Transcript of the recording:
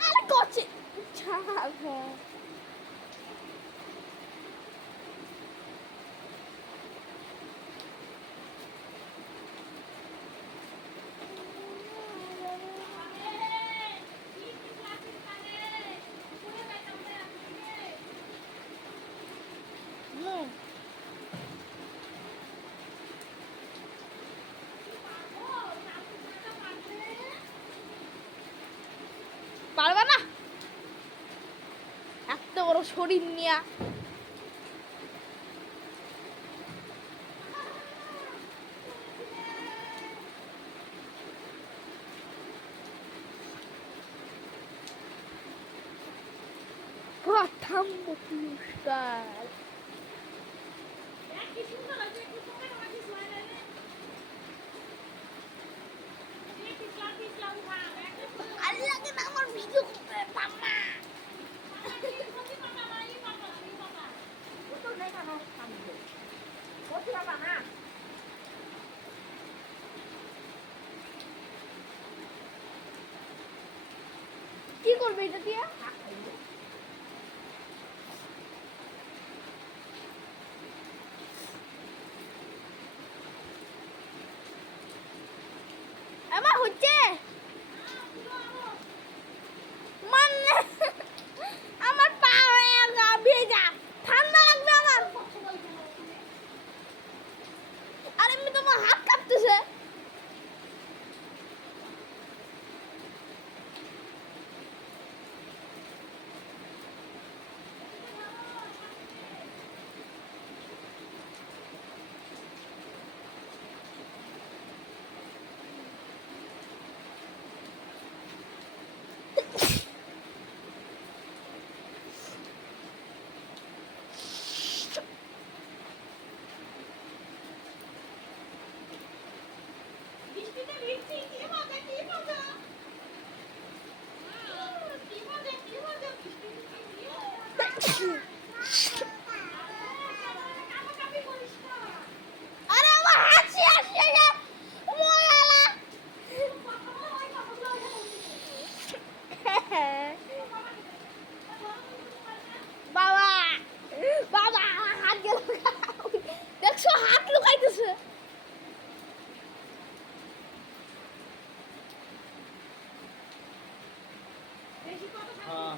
আরে করছে ছাগল পারবা না এত বড় শরীর নিয়া প্রথম পুরস্কার আল্লাহ কেন আমার ভিডিও করতে পারবা কি করবে এটা দিয়ে আমার হচ্ছে মানে আমার পা হয়ে ভেজা ঠান্ডা লাগবে আমার আর এমনি তোমার হাত কাঁপতেছে আরে আমার হাসি আসছে না ময়ালা বাবা বাবা আমার হাত গেল দেখছো হাত লুকাইতেছে হ্যাঁ